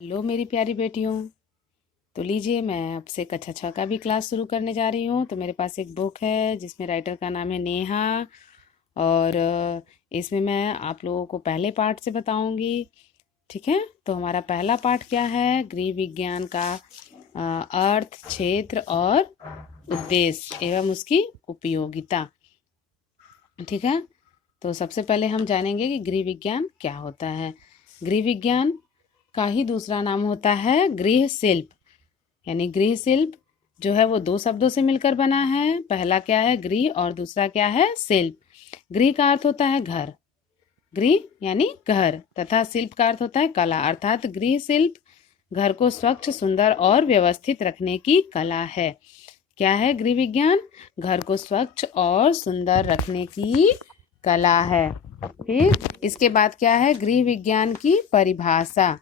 Hello मेरी प्यारी बेटियों। तो लीजिए, मैं आपसे कक्षा 6 का भी क्लास शुरू करने जा रही हूँ। तो मेरे पास एक बुक है जिसमें राइटर का नाम है नेहा। और इसमें मैं आप लोगों को पहले पार्ट से बताऊंगी। ठीक है, तो हमारा पहला पार्ट क्या है? गृह विज्ञान का अर्थ, क्षेत्र और उद्देश्य एवं उसकी उपयोगिता। ठीक है, तो सबसे पहले हम जानेंगे कि गृह विज्ञान क्या होता है। गृह विज्ञान का ही दूसरा नाम होता है गृह शिल्प। यानी गृह शिल्प जो है वो दो शब्दों से मिलकर बना है। पहला क्या है? गृह, और दूसरा क्या है? शिल्प। गृह का अर्थ होता है घर, गृह यानी घर, तथा शिल्प का अर्थ होता है कला। अर्थात गृह शिल्प घर को स्वच्छ, सुंदर और व्यवस्थित रखने की कला है। क्या है गृह विज्ञान? घर को स्वच्छ और सुंदर रखने की कला है। फिर इसके बाद क्या है? गृह विज्ञान की परिभाषा।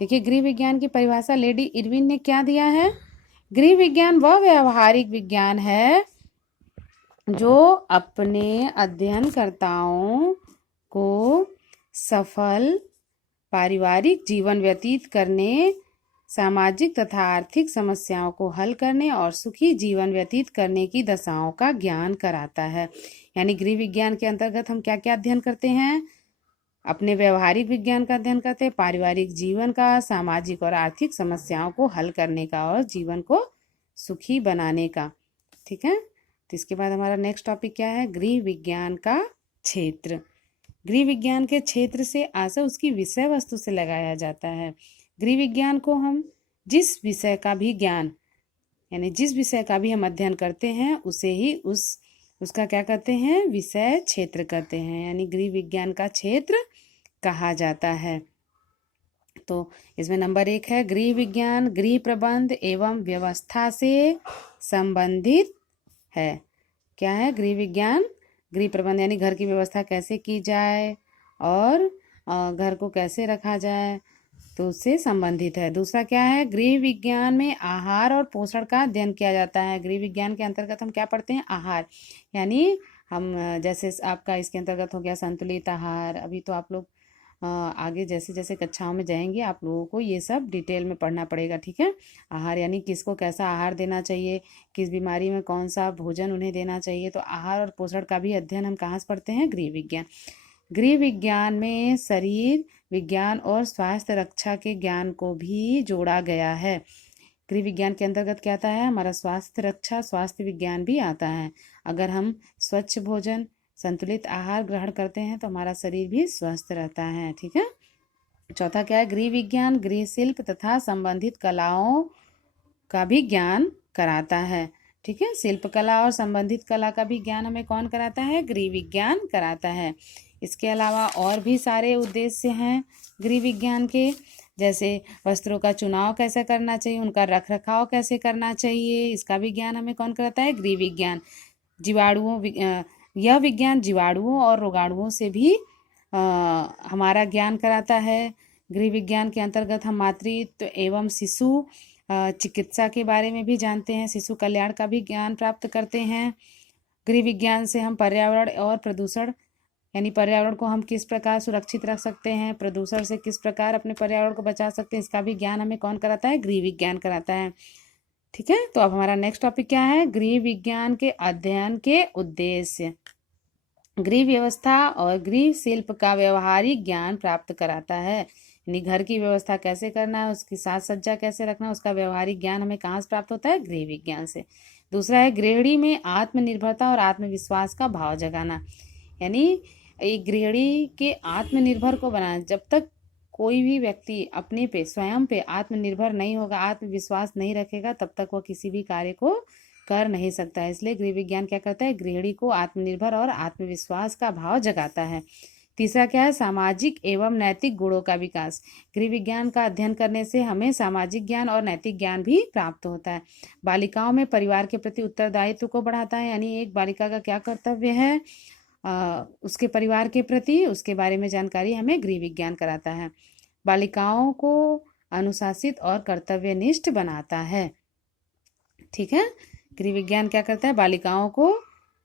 देखिए, गृह विज्ञान की परिभाषा लेडी इरविन ने क्या दिया है? गृह विज्ञान वह व्यवहारिक विज्ञान है जो अपने अध्ययनकर्ताओं को सफल पारिवारिक जीवन व्यतीत करने, सामाजिक तथा आर्थिक समस्याओं को हल करने और सुखी जीवन व्यतीत करने की दशाओं का ज्ञान कराता है। यानी गृह विज्ञान के अंतर्गत हम क्या क्या अध्ययन करते हैं? अपने व्यवहारिक विज्ञान का अध्ययन करते हैं, पारिवारिक जीवन का, सामाजिक और आर्थिक समस्याओं को हल करने का और जीवन को सुखी बनाने का। ठीक है, तो इसके बाद हमारा नेक्स्ट टॉपिक क्या है? गृह विज्ञान का क्षेत्र। गृह विज्ञान के क्षेत्र से आशय उसकी विषय वस्तु से लगाया जाता है। गृह विज्ञान को हम जिस विषय का भी ज्ञान, यानी जिस विषय का भी हम अध्ययन करते हैं उसे ही उसका क्या कहते हैं? विषय क्षेत्र कहते हैं। यानी गृह विज्ञान का क्षेत्र कहा जाता है। तो इसमें नंबर 1 है गृह विज्ञान गृह प्रबंध एवं व्यवस्था से संबंधित है। क्या है? गृह विज्ञान गृह प्रबंध यानी घर की व्यवस्था कैसे की जाए और घर को कैसे रखा जाए, तो उससे संबंधित है। दूसरा क्या है? गृह विज्ञान में आहार और पोषण का अध्ययन किया जाता है। गृह विज्ञान के अंतर्गत हम क्या पढ़ते हैं? आहार। यानी हम जैसे आपका इसके अंतर्गत हो गया संतुलित आहार। अभी तो आप लोग आगे जैसे जैसे कक्षाओं में जाएंगे आप लोगों को ये सब डिटेल में पढ़ना पड़ेगा। ठीक है, आहार यानी किसको कैसा आहार देना चाहिए, किस बीमारी में कौन सा भोजन उन्हें देना चाहिए। तो आहार और पोषण का भी अध्ययन हम कहाँ से पढ़ते हैं? गृह विज्ञान। गृह विज्ञान में शरीर विज्ञान और स्वास्थ्य रक्षा के ज्ञान को भी जोड़ा गया है। गृह विज्ञान के अंतर्गत क्या आता है? हमारा स्वास्थ्य रक्षा, स्वास्थ्य विज्ञान भी आता है। अगर हम स्वच्छ भोजन, संतुलित आहार ग्रहण करते हैं तो हमारा शरीर भी स्वस्थ रहता है। ठीक है, चौथा क्या है? गृह विज्ञान गृह शिल्प तथा संबंधित कलाओं का भी ज्ञान कराता है। ठीक है, शिल्प कला और संबंधित कला का भी ज्ञान हमें कौन कराता है? गृह विज्ञान कराता है। इसके अलावा और भी सारे उद्देश्य हैं गृह विज्ञान के, जैसे वस्त्रों का चुनाव कैसे करना चाहिए, उनका रख रखाव कैसे करना चाहिए, इसका भी ज्ञान हमें कौन कराता है? गृह विज्ञान। यह विज्ञान जीवाणुओं और रोगाणुओं से भी हमारा ज्ञान कराता है। गृह विज्ञान के अंतर्गत हम मातृत्व एवं शिशु चिकित्सा के बारे में भी जानते हैं, शिशु कल्याण का भी ज्ञान प्राप्त करते हैं। गृह विज्ञान से हम पर्यावरण और प्रदूषण, यानी पर्यावरण को हम किस प्रकार सुरक्षित रख सकते हैं, प्रदूषण से किस प्रकार अपने पर्यावरण को बचा सकते हैं, इसका भी ज्ञान हमें कौन कराता है? गृह विज्ञान कराता है। ठीक है, तो अब हमारा नेक्स्ट टॉपिक क्या है? गृह विज्ञान के अध्ययन के उद्देश्य। गृह व्यवस्था और गृह शिल्प का व्यवहारिक ज्ञान प्राप्त कराता है। यानी घर की व्यवस्था कैसे करना है, उसकी साज सज्जा कैसे रखना है, उसका व्यवहारिक ज्ञान हमें कहाँ से प्राप्त होता है? गृह विज्ञान से। दूसरा है गृहिणी में आत्मनिर्भरता और आत्मविश्वास का भाव जगाना। यानी एक गृहिणी के आत्मनिर्भर को बनाना। जब तक कोई भी व्यक्ति अपने पे, स्वयं पे आत्मनिर्भर नहीं होगा, आत्मविश्वास नहीं रखेगा, तब तक वह किसी भी कार्य को कर नहीं सकता है। इसलिए गृह विज्ञान क्या करता है? गृहिणी को आत्मनिर्भर और आत्मविश्वास का भाव जगाता है। तीसरा क्या है? सामाजिक एवं नैतिक गुणों का विकास। गृह विज्ञान का अध्ययन करने से हमें सामाजिक ज्ञान और नैतिक ज्ञान भी प्राप्त होता है। बालिकाओं में परिवार के प्रति उत्तरदायित्व को बढ़ाता है। यानी एक बालिका का क्या कर्तव्य है उसके परिवार के प्रति, उसके बारे में जानकारी हमें गृह विज्ञान कराता है। बालिकाओं को अनुशासित और कर्तव्यनिष्ठ बनाता है। ठीक है, गृह विज्ञान क्या करता है? बालिकाओं को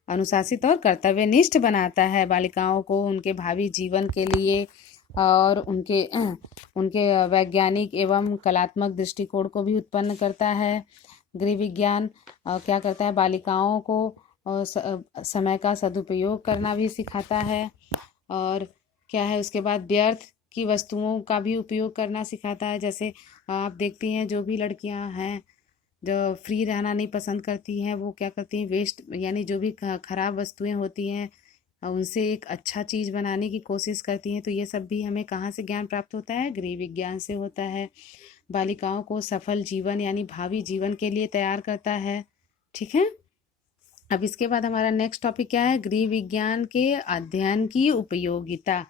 अनुशासित और कर्तव्यनिष्ठ बनाता है। बालिकाओं को उनके भावी जीवन के लिए और उनके उनके वैज्ञानिक एवं कलात्मक दृष्टिकोण को भी उत्पन्न करता है। गृह विज्ञान क्या करता है, बालिकाओं को समय का सदुपयोग करना भी सिखाता है। और क्या है, उसके बाद व्यर्थ की वस्तुओं का भी उपयोग करना सिखाता है। जैसे आप देखती हैं जो भी लड़कियां हैं जो फ्री रहना नहीं पसंद करती हैं, वो क्या करती हैं, वेस्ट यानी जो भी खराब वस्तुएं होती हैं उनसे एक अच्छा चीज़ बनाने की कोशिश करती हैं। तो ये सब भी हमें कहाँ से ज्ञान प्राप्त होता है, गृह विज्ञान से होता है। बालिकाओं को सफल जीवन यानी भावी जीवन के लिए तैयार करता है। ठीक है। अब इसके बाद हमारा नेक्स्ट टॉपिक क्या है, गृह विज्ञान के अध्ययन की उपयोगिता।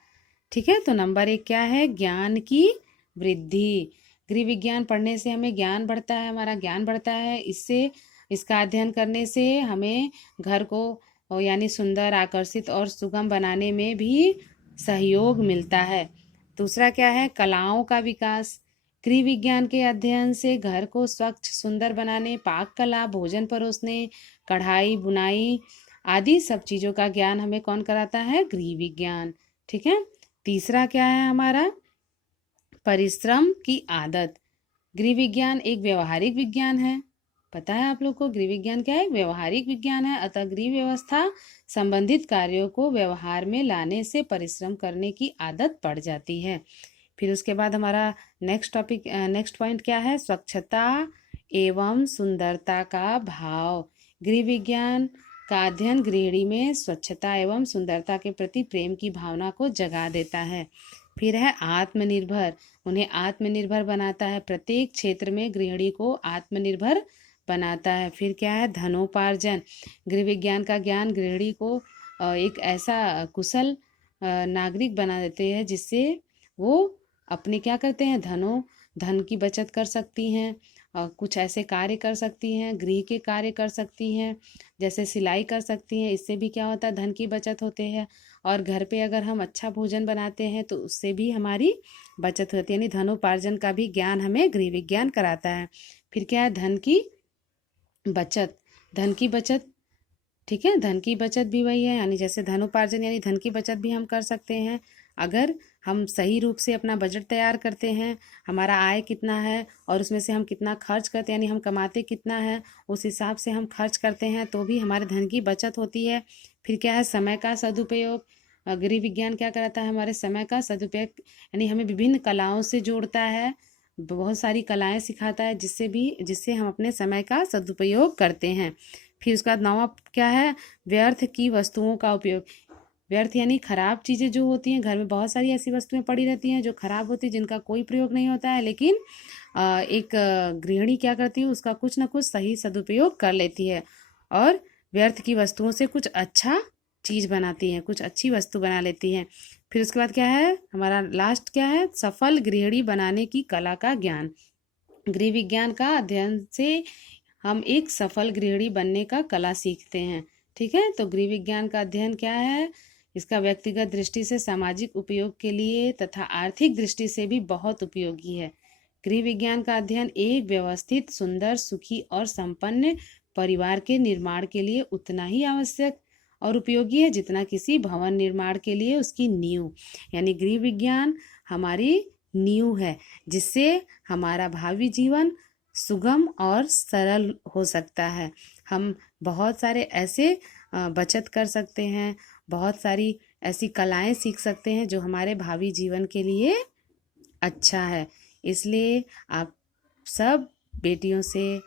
ठीक है। तो नंबर 1 क्या है, ज्ञान की वृद्धि। गृह विज्ञान पढ़ने से हमें ज्ञान बढ़ता है, हमारा ज्ञान बढ़ता है। इससे इसका अध्ययन करने से हमें घर को यानी सुंदर, आकर्षित और सुगम बनाने में भी सहयोग मिलता है। दूसरा क्या है, कलाओं का विकास। गृह विज्ञान के अध्ययन से घर को स्वच्छ सुंदर बनाने, पाक कला, भोजन परोसने, कढ़ाई बुनाई आदि सब चीज़ों का ज्ञान हमें कौन कराता है, गृह विज्ञान। ठीक है। तीसरा क्या है हमारा, परिश्रम की आदत। गृह विज्ञान एक व्यवहारिक विज्ञान है। पता है आप लोग को, गृह विज्ञान क्या है, एक व्यवहारिक विज्ञान है। अतः गृह व्यवस्था संबंधित कार्यों को व्यवहार में लाने से परिश्रम करने की आदत पड़ जाती है। फिर उसके बाद हमारा नेक्स्ट पॉइंट क्या है, स्वच्छता एवं सुंदरता का भाव। गृह विज्ञान का अध्ययन गृहिणी में स्वच्छता एवं सुंदरता के प्रति प्रेम की भावना को जगा देता है। फिर है आत्मनिर्भर, उन्हें आत्मनिर्भर बनाता है। प्रत्येक क्षेत्र में गृहिणी को आत्मनिर्भर बनाता है। फिर क्या है, धनोपार्जन। गृह विज्ञान का ज्ञान गृहिणी को एक ऐसा कुशल नागरिक बना देते हैं जिससे वो अपने क्या करते हैं, धन की बचत कर सकती हैं। कुछ ऐसे कार्य कर सकती हैं, गृह के कार्य कर सकती हैं, जैसे सिलाई कर सकती हैं। इससे भी क्या होता है, धन की बचत होते हैं। और घर पे अगर हम अच्छा भोजन बनाते हैं तो उससे भी हमारी बचत होती है, यानी धनोपार्जन का भी ज्ञान हमें गृह विज्ञान कराता है। फिर क्या है, धन की बचत। ठीक है। धन की बचत भी वही है, यानी जैसे धनोपार्जन यानी धन की बचत भी हम कर सकते हैं अगर हम सही रूप से अपना बजट तैयार करते हैं। हमारा आय कितना है और उसमें से हम कितना खर्च करते हैं, यानी हम कमाते कितना है उस हिसाब से हम खर्च करते हैं तो भी हमारे धन की बचत होती है। फिर क्या है, समय का सदुपयोग। गृह विज्ञान क्या कराता है, हमारे समय का सदुपयोग यानी हमें विभिन्न कलाओं से जोड़ता है, बहुत सारी कलाएं सिखाता है जिससे हम अपने समय का सदुपयोग करते हैं। फिर उसके बाद 9वां क्या है, व्यर्थ की वस्तुओं का उपयोग। व्यर्थ यानी खराब चीज़ें जो होती हैं, घर में बहुत सारी ऐसी वस्तुएं पड़ी रहती हैं जो खराब होती हैं, जिनका कोई प्रयोग नहीं होता है, लेकिन एक गृहिणी क्या करती है, उसका कुछ ना कुछ सही सदुपयोग कर लेती है और व्यर्थ की वस्तुओं से कुछ अच्छा चीज़ बनाती है, कुछ अच्छी वस्तु बना लेती है। फिर उसके बाद क्या है, हमारा लास्ट क्या है, सफल गृहिणी बनाने की कला का ज्ञान। गृह विज्ञान का अध्ययन से हम एक सफल गृहिणी बनने का कला सीखते हैं। ठीक है। तो गृह विज्ञान का अध्ययन क्या है, इसका व्यक्तिगत दृष्टि से सामाजिक उपयोग के लिए तथा आर्थिक दृष्टि से भी बहुत उपयोगी है। गृह विज्ञान का अध्ययन एक व्यवस्थित, सुंदर, सुखी और संपन्न परिवार के निर्माण के लिए उतना ही आवश्यक और उपयोगी है जितना किसी भवन निर्माण के लिए उसकी नींव। यानी गृह विज्ञान हमारी नींव है जिससे हमारा भावी जीवन सुगम और सरल हो सकता है। हम बहुत सारे ऐसे बचत कर सकते हैं, बहुत सारी ऐसी कलाएं सीख सकते हैं जो हमारे भावी जीवन के लिए अच्छा है। इसलिए आप सब बेटियों से